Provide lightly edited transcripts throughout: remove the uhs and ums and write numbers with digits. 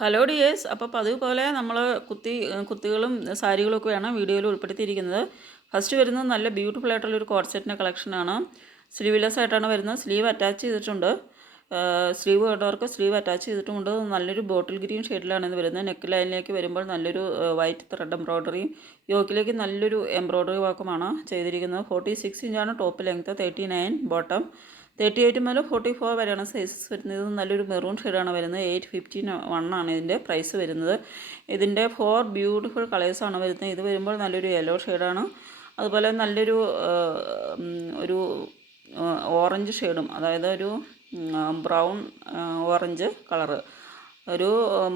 Hello dears. അപ്പോൾ പതിവ് പോലെ നമ്മൾ കുത്തികളും സാരികളൊക്കെയാണ് വീഡിയോയിൽ ഉൾപ്പെടുത്തിയിരിക്കുന്നത്. ഫസ്റ്റ് വരുന്നത് നല്ല ബ്യൂട്ടിഫുൾ ആയിട്ടുള്ളൊരു കോഡ് സെറ്റിൻ്റെ കളക്ഷനാണ്. സ്ലീവ്ലെസ് ആയിട്ടാണ് വരുന്നത്. സ്ലീവ് അറ്റാച്ച് ചെയ്തിട്ടുണ്ട്. സ്ലീവ് വേണ്ടവർക്ക് സ്ലീവ് അറ്റാച്ച് ചെയ്തിട്ടുമുണ്ട്. നല്ലൊരു ബോട്ടിൽ ഗ്രീൻ ഷെയ്ഡിലാണ് ഇത് വരുന്നത്. നെക്ക് ലൈനിലേക്ക് വരുമ്പോൾ നല്ലൊരു വൈറ്റ് ത്രെഡ് എംബ്രോയ്ഡറിയും യോക്കിലേക്ക് നല്ലൊരു എംബ്രോയ്ഡറി വർക്കുമാണ് ചെയ്തിരിക്കുന്നത്. 46 ഇഞ്ചാണ് ടോപ്പ് ലെങ്ത്ത്, 39 ബോട്ടം, 38 മുതൽ 44 വരെയാണ് സൈസസ് വരുന്നത്. ഇത് നല്ലൊരു മെറൂൺ ഷെയ്ഡാണ് വരുന്നത്. 851 ആണ് ഇതിൻ്റെ പ്രൈസ് വരുന്നത്. ഇതിൻ്റെ 4 ബ്യൂട്ടിഫുൾ കളേഴ്സാണ് വരുന്നത്. ഇത് വരുമ്പോൾ നല്ലൊരു യെല്ലോ ഷെയ്ഡാണ്. അതുപോലെ നല്ലൊരു ഒരു ഓറഞ്ച് ഷെയ്ഡും, അതായത് ഒരു ബ്രൗൺ ഓറഞ്ച് കളറ്, ഒരു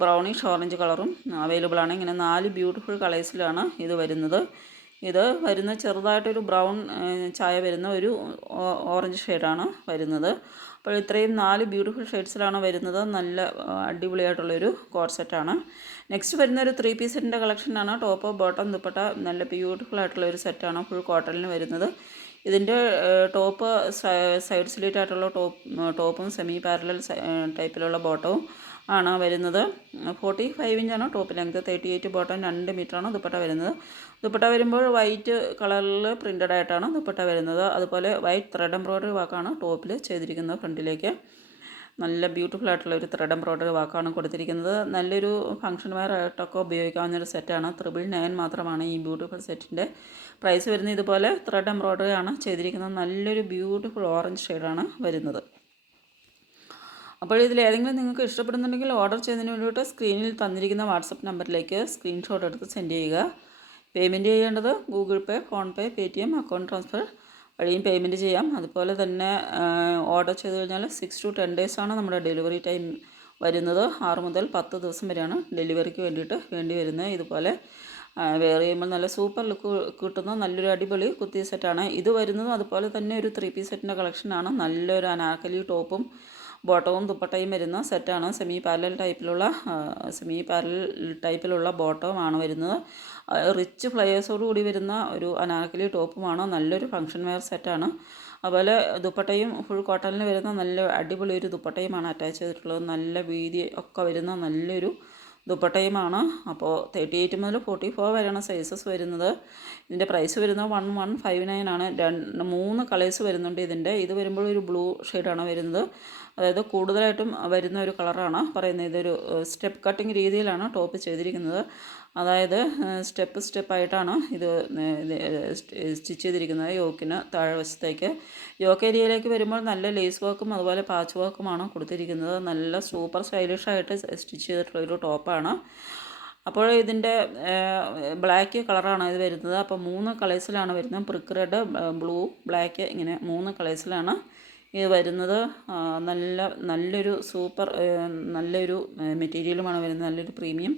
ബ്രൗണിഷ് ഓറഞ്ച് കളറും അവൈലബിൾ ആണ്. ഇങ്ങനെ 4 ബ്യൂട്ടിഫുൾ കളേഴ്സിലാണ് ഇത് വരുന്നത്. ഇത് വരുന്ന ചെറുതായിട്ടൊരു ബ്രൗൺ ചായ വരുന്ന ഒരു ഓറഞ്ച് ഷെയ്ഡാണ് വരുന്നത്. അപ്പോൾ ഇത്രയും 4 ബ്യൂട്ടിഫുൾ ഷെയ്ഡ്സിലാണ് വരുന്നത്. നല്ല അടിപൊളിയായിട്ടുള്ളൊരു കോഡ് സെറ്റാണ്. നെക്സ്റ്റ് വരുന്ന ഒരു 3 പീസ് സെറ്റിൻ്റെ കളക്ഷനാണ്. ടോപ്പ് ബോട്ടം ദുപ്പട്ട നല്ല ബ്യൂട്ടിഫുൾ ആയിട്ടുള്ളൊരു സെറ്റാണ്. ഫുൾ കോട്ടണിൽ വരുന്നത്. ഇതിൻ്റെ ടോപ്പ് സൈഡ് സ്ലിറ്റ് ആയിട്ടുള്ള ടോപ്പും സെമി പാരലൽ ടൈപ്പിലുള്ള ബോട്ടവും ആണ് വരുന്നത്. 45 ഇഞ്ചാണ് ടോപ്പ് ലെങ്ത്, 38 ബോട്ടം, 2 മീറ്ററാണ് ദുപ്പട്ട വരുന്നത്. ദുപ്പട്ട വരുമ്പോൾ വൈറ്റ് കളറിൽ പ്രിൻ്റഡ് ആയിട്ടാണ് ദുപ്പട്ട വരുന്നത്. അതുപോലെ വൈറ്റ് ത്രെഡ് എംബ്രോയ്ഡറി വാക്കാണ് ടോപ്പിൽ ചെയ്തിരിക്കുന്നത്. ഫ്രണ്ടിലേക്ക് നല്ല ബ്യൂട്ടിഫുൾ ആയിട്ടുള്ള ഒരു ത്രെഡ് എംബ്രോയ്ഡറി വാക്കാണ് കൊടുത്തിരിക്കുന്നത്. നല്ലൊരു ഫംഗ്ഷൻ വെയർ ആയിട്ടൊക്കെ ഉപയോഗിക്കാവുന്നൊരു സെറ്റാണ്. 999 മാത്രമാണ് ഈ ബ്യൂട്ടിഫുൾ സെറ്റിൻ്റെ പ്രൈസ് വരുന്നത്. ഇതുപോലെ ത്രെഡ് എംബ്രോയ്ഡറി ആണ് ചെയ്തിരിക്കുന്നത്. നല്ലൊരു ബ്യൂട്ടിഫുൾ ഓറഞ്ച് ഷെയ്ഡാണ് വരുന്നത്. അപ്പോൾ ഇതിൽ ഏതെങ്കിലും നിങ്ങൾക്ക് ഇഷ്ടപ്പെടുന്നുണ്ടെങ്കിൽ ഓർഡർ ചെയ്യുന്നതിന് വേണ്ടിയിട്ട് സ്ക്രീനിൽ തന്നിരിക്കുന്ന വാട്സപ്പ് നമ്പറിലേക്ക് സ്ക്രീൻഷോട്ട് എടുത്ത് സെൻഡ് ചെയ്യുക. പേയ്മെൻറ്റ് ചെയ്യേണ്ടത് ഗൂഗിൾ പേ, ഫോൺപേ, പേടിഎം, അക്കൗണ്ട് ട്രാൻസ്ഫർ വഴിയും പേയ്മെൻറ്റ് ചെയ്യാം. അതുപോലെ തന്നെ ഓർഡർ ചെയ്ത് കഴിഞ്ഞാൽ 6 to 10 ഡേയ്സാണ് നമ്മുടെ ഡെലിവറി ടൈം വരുന്നത്. 6 മുതൽ 10 ദിവസം വരെയാണ് ഡെലിവറിക്ക് വേണ്ടി വരുന്നത്. ഇതുപോലെ വെയർ ചെയ്യുമ്പോൾ നല്ല സൂപ്പർ ലുക്ക് കിട്ടുന്ന നല്ലൊരു അടിപൊളി കുത്തി സെറ്റാണ് ഇത് വരുന്നതും. അതുപോലെ തന്നെ ഒരു 3 പീസ് സെറ്റിൻ്റെ കളക്ഷനാണ്. നല്ലൊരു അനാർക്കലി ടോപ്പും ബോട്ടവും ദുപ്പട്ടയും വരുന്ന സെറ്റാണ്. സെമി പാരലൽ ടൈപ്പിലുള്ള ബോട്ടവുമാണ് വരുന്നത്. റിച്ച് ഫ്ലയേഴ്സോട് കൂടി വരുന്ന ഒരു അനാർക്കലി ടോപ്പുമാണ്. നല്ലൊരു ഫംഗ്ഷൻ വെയർ സെറ്റാണ്. അതുപോലെ ദുപ്പട്ടയും ഫുൾ കോട്ടണിൽ വരുന്ന നല്ല അടിപൊളി ഒരു ദുപ്പട്ടയുമാണ് അറ്റാച്ച് ചെയ്തിട്ടുള്ളത്. നല്ല വീതി ഒക്കെ വരുന്ന നല്ലൊരു ദുപ്പട്ടയുമാണ്. അപ്പോൾ 38 മുതൽ 44 വരെയാണ് സൈസസ് വരുന്നത്. ഇതിൻ്റെ പ്രൈസ് വരുന്നത് 1159 ആണ്. 3 കളേഴ്സ് വരുന്നുണ്ട് ഇതിൻ്റെ. ഇത് വരുമ്പോൾ ഒരു ബ്ലൂ ഷെയ്ഡാണ് വരുന്നത്. അതായത് കൂടുതലായിട്ടും വരുന്ന ഒരു കളറാണ് പറയുന്നത്. ഇതൊരു സ്റ്റെപ്പ് കട്ടിങ് രീതിയിലാണ് ടോപ്പ് ചെയ്തിരിക്കുന്നത്. അതായത് സ്റ്റെപ്പായിട്ടാണ് ഇത് സ്റ്റിച്ച് ചെയ്തിരിക്കുന്നത്. യോക്കിന് താഴെ വശത്തേക്ക് യോക്ക് ഏരിയയിലേക്ക് വരുമ്പോൾ നല്ല ലേസ് വർക്കും അതുപോലെ പാച്ച് വർക്കുമാണ് കൊടുത്തിരിക്കുന്നത്. നല്ല സൂപ്പർ സ്റ്റൈലിഷായിട്ട് സ്റ്റിച്ച് ചെയ്തിട്ടുള്ളൊരു ടോപ്പാണ്. അപ്പോൾ ഇതിൻ്റെ ബ്ലാക്ക് കളറാണ് ഇത് വരുന്നത്. അപ്പോൾ 3 കളേഴ്സിലാണ് വരുന്നത്. ബ്രിക്ക് റെഡ്, ബ്ലൂ, ബ്ലാക്ക്, ഇങ്ങനെ 3 കളേഴ്സിലാണ് ഇത് വരുന്നത്. നല്ലൊരു സൂപ്പർ നല്ലൊരു മെറ്റീരിയലുമാണ് വരുന്നത്. നല്ലൊരു പ്രീമിയം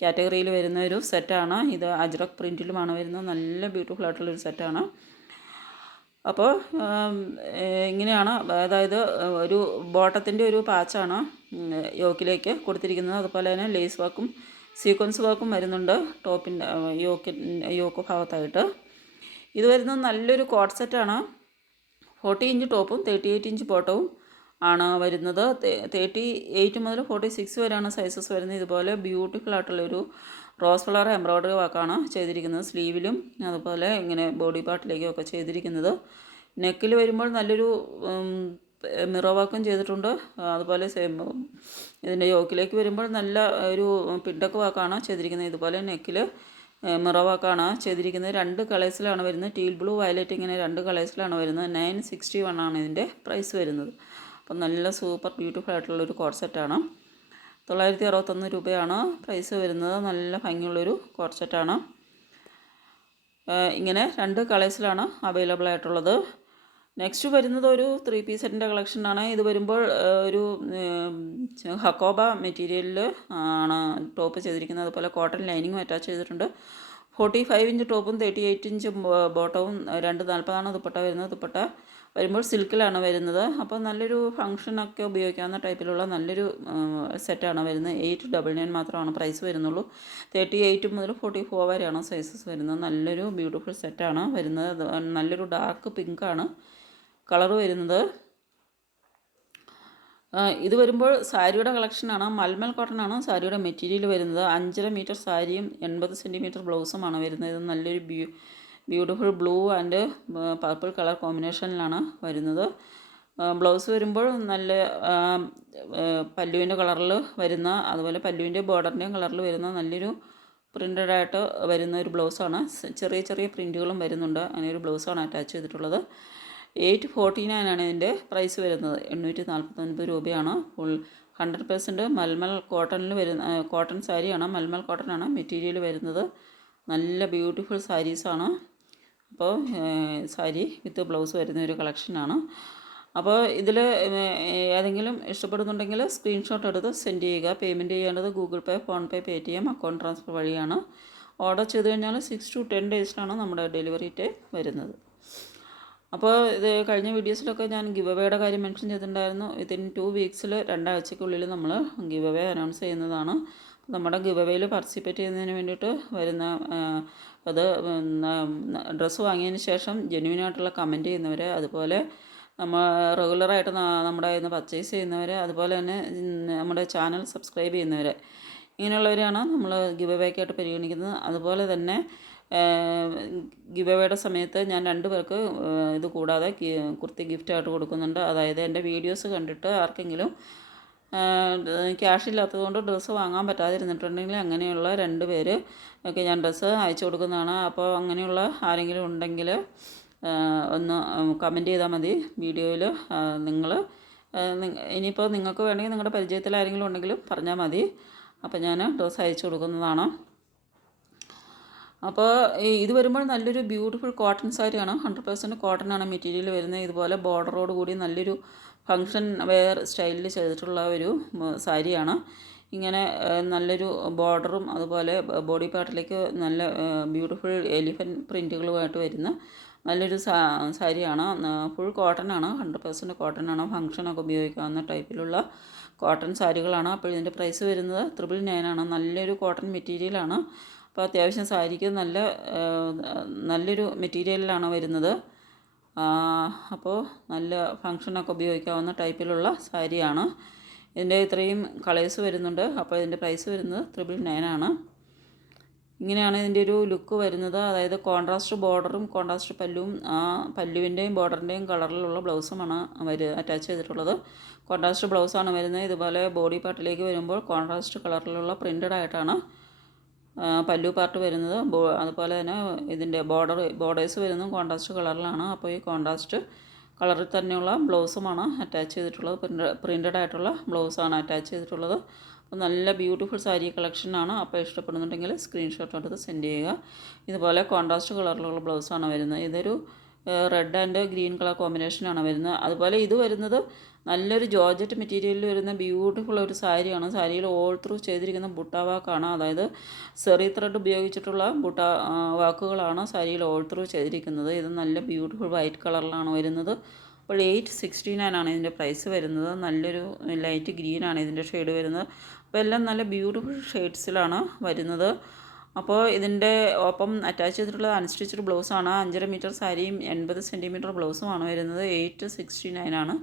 കാറ്റഗറിയിൽ വരുന്ന ഒരു സെറ്റാണ് ഇത്. അജ്രക് പ്രിൻറ്റിലുമാണ് വരുന്നത്. നല്ല ബ്യൂട്ടിഫുൾ ആയിട്ടുള്ളൊരു സെറ്റാണ്. അപ്പോൾ ഇങ്ങനെയാണ്, അതായത് ഒരു ബോട്ടത്തിൻ്റെ ഒരു പാച്ചാണ് യോക്കിലേക്ക് കൊടുത്തിരിക്കുന്നത്. അതുപോലെ തന്നെ ലേസ് വർക്കും സീക്വൻസ് വർക്കും വരുന്നുണ്ട് ടോപ്പിൻ്റെ യോക്ക് ഭാഗത്തായിട്ട്. ഇത് വരുന്നത് നല്ലൊരു കോഡ് സെറ്റാണ്. 40 ഇഞ്ച് ടോപ്പും 38 ഇഞ്ച് ബോട്ടവും ആണ് വരുന്നത്. 38 മുതൽ 46 വരെയാണ് സൈസസ് വരുന്നത്. ഇതുപോലെ ബ്യൂട്ടിഫുൾ ആയിട്ടുള്ളൊരു റോസ് ഫ്ലവർ എംബ്രോയ്ഡറി വർക്കാണ് ചെയ്തിരിക്കുന്നത്. സ്ലീവിലും അതുപോലെ ഇങ്ങനെ ബോഡി പാർട്ടിലേക്കൊക്കെ ചെയ്തിരിക്കുന്നത്. നെക്കിൽ വരുമ്പോൾ നല്ലൊരു മിറർ വർക്കും ചെയ്തിട്ടുണ്ട്. അതുപോലെ ഇതിൻ്റെ യോക്കിലേക്ക് വരുമ്പോൾ നല്ല ഒരു പിണ്ടക്ക് വർക്കാണ് ചെയ്തിരിക്കുന്നത്. ഇതുപോലെ നെക്കിൽ മിറർ വർക്കാണ് ചെയ്തിരിക്കുന്നത്. 2 കളേഴ്സിലാണ് വരുന്നത്. ടീൽ ബ്ലൂ, വയലറ്റ്, ഇങ്ങനെ 2 കളേഴ്സിലാണ് വരുന്നത്. 961 ആണ് ഇതിൻ്റെ പ്രൈസ് വരുന്നത്. അപ്പം നല്ല സൂപ്പർ ബ്യൂട്ടിഫുൾ ആയിട്ടുള്ളൊരു കോഡ് സെറ്റാണ്. 961 രൂപയാണ് പ്രൈസ് വരുന്നത്. നല്ല ഭംഗിയുള്ളൊരു കോഡ് സെറ്റാണ്. ഇങ്ങനെ 2 കളേഴ്സിലാണ് അവൈലബിൾ ആയിട്ടുള്ളത്. നെക്സ്റ്റ് വരുന്നത് ഒരു 3 പീസ് സെറ്റിൻ്റെ കളക്ഷനാണ്. ഇത് വരുമ്പോൾ ഒരു ഹക്കോബ മെറ്റീരിയലിൽ ആണ് ടോപ്പ് ചെയ്തിരിക്കുന്നത്. അതുപോലെ കോട്ടൺ ലൈനിങ്ങും അറ്റാച്ച് ചെയ്തിട്ടുണ്ട്. 45 ഇഞ്ച് ടോപ്പും 38 ഇഞ്ച് ബോട്ടവും, 240 ദുപ്പട്ട വരുന്നത്. ദുപ്പട്ട വരുമ്പോൾ സിൽക്കിലാണ് വരുന്നത്. അപ്പോൾ നല്ലൊരു ഫംഗ്ഷനൊക്കെ ഉപയോഗിക്കാവുന്ന ടൈപ്പിലുള്ള നല്ലൊരു സെറ്റാണ് വരുന്നത്. 899 മാത്രമാണ് പ്രൈസ് വരുന്നുള്ളൂ. 38 മുതൽ 44 വരെയാണ് സൈസസ് വരുന്നത്. നല്ലൊരു ബ്യൂട്ടിഫുൾ സെറ്റാണ് വരുന്നത്. നല്ലൊരു ഡാർക്ക് പിങ്കാണ് കളർ വരുന്നത്. ഇത് വരുമ്പോൾ സാരിയുടെ കളക്ഷനാണ്. മൽമൽ കോട്ടനാണ് സാരിയുടെ മെറ്റീരിയൽ വരുന്നത്. 5.5 മീറ്റർ സാരിയും 80 സെൻറ്റിമീറ്റർ ബ്ലൗസുമാണ് വരുന്നത്. ഇത് നല്ലൊരു beautiful blue and purple colour കോമ്പിനേഷനിലാണ് വരുന്നത്. ബ്ലൗസ് വരുമ്പോൾ നല്ല പല്ലുവിൻ്റെ കളറിൽ വരുന്ന, അതുപോലെ പല്ലുവിൻ്റെ ബോർഡറിൻ്റെയും കളറിൽ വരുന്ന നല്ലൊരു പ്രിൻ്റഡായിട്ട് വരുന്ന ഒരു ബ്ലൗസാണ്. ചെറിയ ചെറിയ പ്രിൻറ്റുകളും വരുന്നുണ്ട്. അങ്ങനെ ഒരു ബ്ലൗസാണ് അറ്റാച്ച് ചെയ്തിട്ടുള്ളത്. 849 ആണ് ഇതിൻ്റെ പ്രൈസ് വരുന്നത്. 849 രൂപയാണ്. ഫുൾ 100% മൽമൽ കോട്ടണിൽ വരുന്ന കോട്ടൺ സാരിയാണ്. മൽമൽ കോട്ടനാണ് മെറ്റീരിയൽ വരുന്നത്. നല്ല ബ്യൂട്ടിഫുൾ സാരീസാണ്. അപ്പോൾ സാരി വിത്ത് ബ്ലൗസ് വരുന്ന ഒരു കളക്ഷനാണ്. അപ്പോൾ ഇതിൽ ഏതെങ്കിലും ഇഷ്ടപ്പെടുന്നുണ്ടെങ്കിൽ സ്ക്രീൻഷോട്ട് എടുത്ത് സെൻഡ് ചെയ്യുക. പേയ്മെൻറ്റ് ചെയ്യേണ്ടത് Google Pay, PhonePe, Paytm, account ട്രാൻസ്ഫർ വഴിയാണ്. ഓർഡർ ചെയ്ത് കഴിഞ്ഞാൽ 6 to 10 ഡേയ്സിലാണ് നമ്മുടെ ഡെലിവറി ടൈം വരുന്നത്. അപ്പോൾ ഇത് കഴിഞ്ഞ വീഡിയോസിലൊക്കെ ഞാൻ ഗിവ് അവേയുടെ കാര്യം മെൻഷൻ ചെയ്തിട്ടുണ്ടായിരുന്നു. വിത്തിൻ 2 വീക്സിൽ 2 ആഴ്ചയ്ക്കുള്ളിൽ നമ്മൾ ഗിവ് അവേ അനൗൺസ് ചെയ്യുന്നതാണ്. നമ്മുടെ ഗിവ് അവേയിൽ പാർട്ടിസിപ്പേറ്റ് ചെയ്യുന്നതിന് വേണ്ടിയിട്ട് വരുന്ന അത് ഡ്രസ്സ് വാങ്ങിയതിന് ശേഷം ജെന്യുവിനായിട്ടുള്ള കമൻറ്റ് ചെയ്യുന്നവർ, അതുപോലെ റെഗുലറായിട്ട് നമ്മുടെ കയ്യിൽ നിന്ന് പർച്ചേസ് ചെയ്യുന്നവർ, അതുപോലെ തന്നെ നമ്മുടെ ചാനൽ സബ്സ്ക്രൈബ് ചെയ്യുന്നവർ, ഇങ്ങനെയുള്ളവരെയാണ് നമ്മൾ ഗിവ് അവേക്കായിട്ട് പരിഗണിക്കുന്നത്. അതുപോലെ തന്നെ ഗിവ് അവേയുടെ സമയത്ത് ഞാൻ 2 പേർക്ക് ഇത് കൂടാതെ കുർത്തി ഗിഫ്റ്റായിട്ട് കൊടുക്കുന്നുണ്ട്. അതായത് എൻ്റെ വീഡിയോസ് കണ്ടിട്ട് ആർക്കെങ്കിലും ക്യാഷ് ഇല്ലാത്തതുകൊണ്ട് ഡ്രസ്സ് വാങ്ങാൻ പറ്റാതിരുന്നിട്ടുണ്ടെങ്കിൽ അങ്ങനെയുള്ള 2 പേര് ഒക്കെ ഞാൻ ഡ്രസ്സ് അയച്ചു കൊടുക്കുന്നതാണ്. അപ്പോൾ അങ്ങനെയുള്ള ആരെങ്കിലും ഉണ്ടെങ്കിൽ ഒന്ന് കമൻറ്റ് ചെയ്താൽ മതി വീഡിയോയിൽ. നിങ്ങൾ ഇനിയിപ്പോൾ നിങ്ങൾക്ക് വേണമെങ്കിൽ നിങ്ങളുടെ പരിചയത്തിൽ ആരെങ്കിലും ഉണ്ടെങ്കിലും പറഞ്ഞാൽ മതി. അപ്പോൾ ഞാൻ ഡ്രസ്സ് അയച്ചു കൊടുക്കുന്നതാണ്. അപ്പോൾ ഇത് വരുമ്പോൾ നല്ലൊരു ബ്യൂട്ടിഫുൾ കോട്ടൺ സാരിയാണ്. 100% കോട്ടനാണ് മെറ്റീരിയൽ വരുന്നത്. ഇതുപോലെ ബോർഡറോട് കൂടി നല്ലൊരു ഫങ്ഷൻ വെയർ സ്റ്റൈലിൽ ചെയ്തിട്ടുള്ള ഒരു സാരിയാണ്. ഇങ്ങനെ നല്ലൊരു ബോർഡറും അതുപോലെ ബോഡി പാർട്ടിലേക്ക് നല്ല ബ്യൂട്ടിഫുൾ എലിഫൻറ്റ് പ്രിൻറ്റുകളുമായിട്ട് വരുന്ന നല്ലൊരു സാരിയാണ്. ഫുൾ കോട്ടനാണ്. 100% കോട്ടനാണ്. ഫങ്ഷനൊക്കെ ഉപയോഗിക്കാവുന്ന ടൈപ്പിലുള്ള കോട്ടൺ സാരികളാണ്. അപ്പോൾ ഇതിൻ്റെ പ്രൈസ് വരുന്നത് 999 ആണ്. നല്ലൊരു കോട്ടൺ മെറ്റീരിയലാണ്. അപ്പോൾ അത്യാവശ്യം സാരിക്ക് നല്ലൊരു മെറ്റീരിയലിലാണ് വരുന്നത്. അപ്പോൾ നല്ല ഫങ്ഷനൊക്കെ ഉപയോഗിക്കാവുന്ന ടൈപ്പിലുള്ള സാരിയാണ്. ഇതിൻ്റെ ഇത്രയും കളേഴ്സ് വരുന്നുണ്ട്. അപ്പോൾ ഇതിൻ്റെ പ്രൈസ് വരുന്നത് 999 ആണ്. ഇങ്ങനെയാണ് ഇതിൻ്റെ ഒരു ലുക്ക് വരുന്നത്. അതായത് കോൺട്രാസ്റ്റ് ബോർഡറും കോൺട്രാസ്റ്റ് പല്ലുവും പല്ലുവിൻ്റെയും ബോർഡറിൻ്റെയും കളറിലുള്ള ബ്ലൗസുമാണ് അറ്റാച്ച് ചെയ്തിട്ടുള്ളത്. കോൺട്രാസ്റ്റ് ബ്ലൗസാണ് വരുന്നത്. ഇതുപോലെ ബോഡി പാർട്ടിലേക്ക് വരുമ്പോൾ കോൺട്രാസ്റ്റ് കളറിലുള്ള പ്രിൻ്റഡ് ആയിട്ടാണ് പല്ലു പാർട്ട് വരുന്നത്. അതുപോലെ തന്നെ ഇതിൻ്റെ ബോർഡേഴ്സ് വരുന്നത് കോൺട്രാസ്റ്റ് കളറിലാണ്. അപ്പോൾ ഈ കോൺട്രാസ്റ്റ് കളറിൽ തന്നെയുള്ള ബ്ലൗസുമാണ് അറ്റാച്ച് ചെയ്തിട്ടുള്ളത്. പ്രിൻ്റഡ് ആയിട്ടുള്ള ബ്ലൗസാണ് അറ്റാച്ച് ചെയ്തിട്ടുള്ളത്. അപ്പോൾ നല്ല ബ്യൂട്ടിഫുൾ സാരി കളക്ഷനാണ്. അപ്പോൾ ഇഷ്ടപ്പെടുന്നുണ്ടെങ്കിൽ സ്ക്രീൻഷോട്ട് എടുത്ത് സെൻഡ് ചെയ്യുക. ഇതുപോലെ കോൺട്രാസ്റ്റ് കളറിലുള്ള ബ്ലൗസാണ് വരുന്നത്. ഇതൊരു റെഡ് ആൻഡ് ഗ്രീൻ കളർ കോമ്പിനേഷനാണ് വരുന്നത്. അതുപോലെ ഇത് വരുന്നത് നല്ലൊരു ജോർജറ്റ് മെറ്റീരിയലിൽ വരുന്ന ബ്യൂട്ടിഫുൾ ഒരു സാരിയാണ്. സാരിയിൽ ഓൾ ത്രൂ ചെയ്തിരിക്കുന്ന ബുട്ട വാക്കാണ്. അതായത് സെറി ത്രെഡ് ഉപയോഗിച്ചിട്ടുള്ള ബുട്ട വാക്കുകളാണ് സാരിയിൽ ഓൾ ത്രൂ ചെയ്തിരിക്കുന്നത്. ഇത് നല്ല ബ്യൂട്ടിഫുൾ വൈറ്റ് കളറിലാണ് വരുന്നത്. അപ്പോൾ 869 ആണ് ഇതിൻ്റെ പ്രൈസ് വരുന്നത്. നല്ലൊരു ലൈറ്റ് ഗ്രീനാണ് ഇതിൻ്റെ ഷെയ്ഡ് വരുന്നത്. അപ്പോൾ എല്ലാം നല്ല ബ്യൂട്ടിഫുൾ ഷെയ്ഡ്സിലാണ് വരുന്നത്. അപ്പോൾ ഇതിൻ്റെ ഒപ്പം അറ്റാച്ച് ചെയ്തിട്ടുള്ളത് അൺസ്റ്റിച്ച്ഡ് ബ്ലൗസാണ്. 5.5 മീറ്റർ സാരിയും 80 സെൻറ്റിമീറ്റർ ബ്ലൗസുമാണ് വരുന്നത്. 869 ആണ്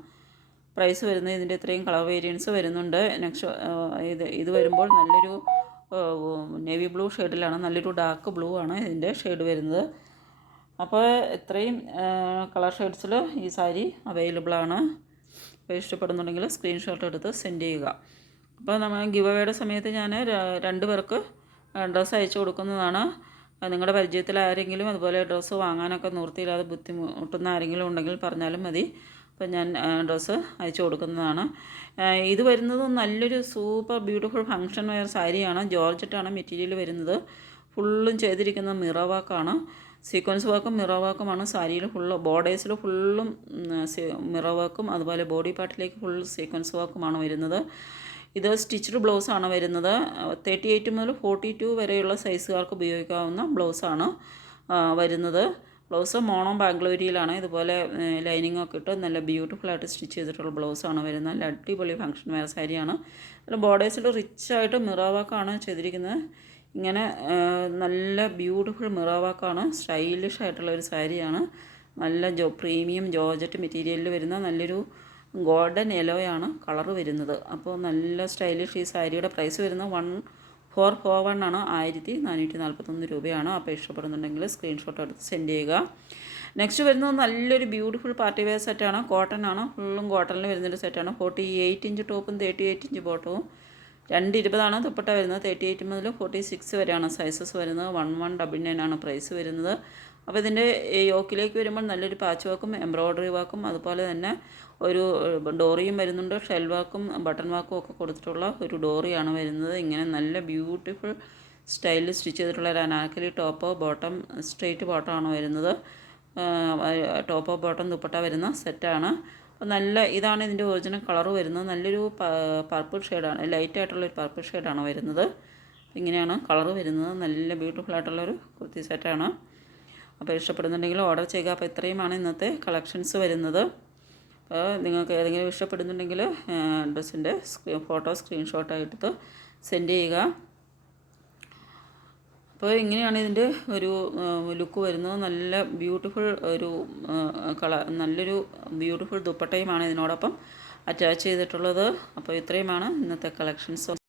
പ്രൈസ് വരുന്നത്. ഇതിൻ്റെ ഇത്രയും കളർ വേരിയൻസ് വരുന്നുണ്ട്. ഇത് വരുമ്പോൾ നല്ലൊരു നേവി ബ്ലൂ ഷെയ്ഡിലാണ്. നല്ലൊരു ഡാർക്ക് ബ്ലൂ ആണ് ഇതിൻ്റെ ഷെയ്ഡ് വരുന്നത്. അപ്പോൾ ഇത്രയും കളർ ഷെയ്ഡ്സിൽ ഈ സാരി അവൈലബിളാണ്. അപ്പോൾ ഇഷ്ടപ്പെടുന്നുണ്ടെങ്കിൽ സ്ക്രീൻഷോട്ട് എടുത്ത് സെൻഡ് ചെയ്യുക. അപ്പോൾ നമ്മൾ ഗിവ് അവേയുടെ സമയത്ത് ഞാൻ 2 പേർക്ക് ഡ്രസ്സ് അയച്ചു കൊടുക്കുന്നതാണ്. നിങ്ങളുടെ പരിചയത്തിൽ ആരെങ്കിലും അതുപോലെ ഡ്രസ്സ് വാങ്ങാനൊക്കെ നിവൃത്തിയില്ലാതെ ബുദ്ധിമുട്ടുന്ന ആരെങ്കിലും ഉണ്ടെങ്കിൽ പറഞ്ഞാലും മതി. അപ്പോൾ ഞാൻ ഡ്രസ്സ് അയച്ചു കൊടുക്കുന്നതാണ്. ഇത് വരുന്നത് നല്ലൊരു സൂപ്പർ ബ്യൂട്ടിഫുൾ ഫങ്ഷൻ വെയർ സാരിയാണ്. ജോർജറ്റാണ് മെറ്റീരിയൽ വരുന്നത്. ഫുള്ളും ചെയ്തിരിക്കുന്നത് മിറർ വർക്കാണ്. സീക്വൻസ് വർക്കും മിറർ വർക്കുമാണ് സാരിയിൽ ഫുള്ള്. ബോർഡേഴ്സിൽ ഫുള്ളും മിറർ വർക്കും അതുപോലെ ബോഡി പാർട്ടിലേക്ക് ഫുൾ സീക്വൻസ് വർക്കുമാണ് വരുന്നത്. ഇത് സ്റ്റിച്ച്ഡ് ബ്ലൗസാണ് വരുന്നത്. 38 മുതൽ 42 വരെയുള്ള സൈസുകാർക്ക് ഉപയോഗിക്കാവുന്ന ബ്ലൗസാണ് വരുന്നത്. ബ്ലൗസ് മോണോ ബാംഗ്ലൂരിയിലാണ്. ഇതുപോലെ ലൈനിങ് ഒക്കെ ഇട്ട് നല്ല ബ്യൂട്ടിഫുള്ളായിട്ട് സ്റ്റിച്ച് ചെയ്തിട്ടുള്ള ബ്ലൗസാണ് വരുന്നത്. നല്ല അടിപൊളി ഫങ്ഷൻ വെയർ സാരിയാണ്. അതിൽ ബോർഡേഴ്സിൽ റിച്ചായിട്ട് മിറർ വർക്കാണ് ചെയ്തിരിക്കുന്നത്. ഇങ്ങനെ നല്ല ബ്യൂട്ടിഫുൾ മിറർ വർക്കാണ്. സ്റ്റൈലിഷ് ആയിട്ടുള്ള ഒരു സാരിയാണ്. നല്ല പ്രീമിയം ജോർജറ്റ് മെറ്റീരിയലിൽ വരുന്ന നല്ലൊരു ഗോൾഡൻ യെല്ലോയാണ് കളറ് വരുന്നത്. അപ്പോൾ നല്ല സ്റ്റൈലിഷ്. ഈ സാരിയുടെ പ്രൈസ് വരുന്നത് 1441 ആണ്. 1441 രൂപയാണ്. അപ്പോൾ ഇഷ്ടപ്പെടുന്നുണ്ടെങ്കിൽ സ്ക്രീൻഷോട്ട് എടുത്ത് സെൻഡ് ചെയ്യുക. നെക്സ്റ്റ് വരുന്നത് നല്ലൊരു ബ്യൂട്ടിഫുൾ പാർട്ടി വെയർ സെറ്റാണ്. കോട്ടൺ ആണ്. ഫുള്ളും കോട്ടണിൽ വരുന്നൊരു സെറ്റാണ്. 48 ഇഞ്ച് ടോപ്പും 38 ഇഞ്ച് ബോട്ടവും. 220 ദുപ്പട്ട വരുന്നത്. 38 മുതൽ 46 വരെയാണ് സൈസസ് വരുന്നത്. 1199 ആണ് പ്രൈസ് വരുന്നത്. അപ്പോൾ ഇതിൻ്റെ യോക്കിലേക്ക് വരുമ്പോൾ നല്ലൊരു പാച്ച് വർക്കും എംബ്രോയ്ഡറി വർക്കും അതുപോലെ തന്നെ ഒരു ഡോറിയും വരുന്നുണ്ട്. ഷെൽ വർക്കും ബട്ടൺ വർക്കും ഒക്കെ കൊടുത്തിട്ടുള്ള ഒരു ഡോറിയാണ് വരുന്നത്. ഇങ്ങനെ നല്ല ബ്യൂട്ടിഫുൾ സ്റ്റൈലിൽ സ്റ്റിച്ച് ചെയ്തിട്ടുള്ള ഒരു അനാർക്കലി ടോപ്പ് ബോട്ടം സ്ട്രെയിറ്റ് ബോട്ടമാണ് വരുന്നത്. ടോപ്പ് ബോട്ടം ദുപ്പട്ട വരുന്ന സെറ്റാണ്. നല്ല ഇതാണ് ഇതിൻ്റെ ഒറിജിനൽ കളറ് വരുന്നത്. നല്ലൊരു പർപ്പിൾ ഷെയ്ഡാണ്, ലൈറ്റായിട്ടുള്ളൊരു പർപ്പിൾ ഷെയ്ഡാണ് വരുന്നത്. ഇങ്ങനെയാണ് കളറ് വരുന്നത്. നല്ല ബ്യൂട്ടിഫുൾ ആയിട്ടുള്ളൊരു കുർത്തി സെറ്റാണ്. അപ്പോൾ ഇഷ്ടപ്പെടുന്നുണ്ടെങ്കിൽ ഓർഡർ ചെയ്യുക. അപ്പോൾ ഇത്രയുമാണ് ഇന്നത്തെ കളക്ഷൻസ് വരുന്നത്. അപ്പോൾ നിങ്ങൾക്ക് ഏതെങ്കിലും ഇഷ്ടപ്പെടുന്നുണ്ടെങ്കിൽ ഡ്രസ്സിൻ്റെ ഫോട്ടോ സ്ക്രീൻഷോട്ട് എടുത്ത് സെൻഡ് ചെയ്യുക. അപ്പോൾ ഇങ്ങനെയാണ് ഇതിൻ്റെ ഒരു ലുക്ക് വരുന്നത്. നല്ല ബ്യൂട്ടിഫുൾ ഒരു നല്ലൊരു ബ്യൂട്ടിഫുൾ ദുപ്പട്ടയുമാണ് ഇതിനോടൊപ്പം അറ്റാച്ച് ചെയ്തിട്ടുള്ളത്. അപ്പോൾ ഇത്രയുമാണ് ഇന്നത്തെ കളക്ഷൻസ്.